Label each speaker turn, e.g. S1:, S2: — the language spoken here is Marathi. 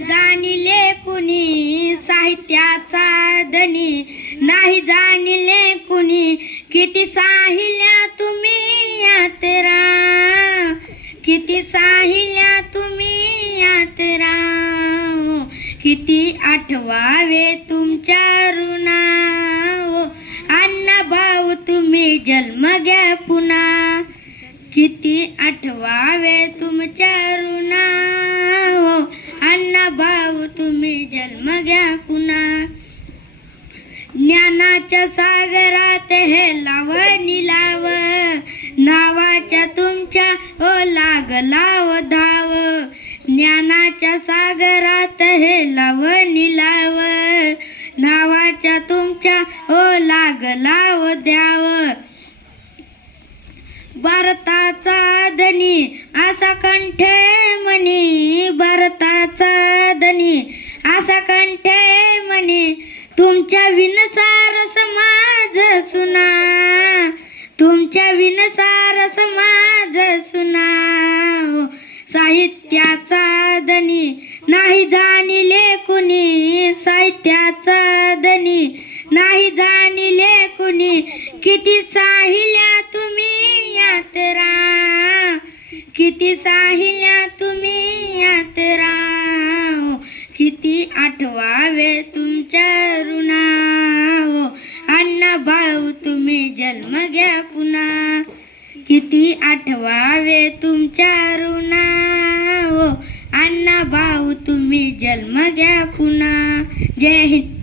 S1: नाही जाणिले कुणी साहित्याचा धनी? नाही जाणिले कुणी? किती साहिल्या तुम्ही यात्रा किती साहिल्या तुम्ही यात्रा किती आठवावे तुमच्या ऋणा अण्णा भाऊ तुम्ही जन्म घ्या पुन्हा. किती आठवावे तुमच्या ऋणा अण्णा भाऊ तुम्ही जन्म घ्या पुन्हा. ज्ञानाच्या सागरात हे लाव निलाव. नावाच्या तुमच्या ओ लागलाव धाव. ज्ञानाच्या सागरात हे लाव निलाव. नावाच्या तुमच्या ओ लागलाव द्याव. भारताचा धनी असा कंठ मनी भारताचा धनी कंठ म्हणे. तुमच्या विनसार समाज सुना. तुमच्या विनसार समाज सुना. साहित्याचा धनी. नाही जाणिले कुणी. साहित्याचा धनी. नाही जाणिले कुणी. किती साहिल्या तुम्ही यात्रा. किती साहिल्या तुम्ही यात्रा. आठवावे तुमच्या ऋणा अण्णा भाऊ तुम्ही जन्म घ्या पुन्हा. किती आठवावे तुमच्या ऋणा अण्णा भाऊ तुम्ही जन्म घ्या पुन्हा. जय हिंद.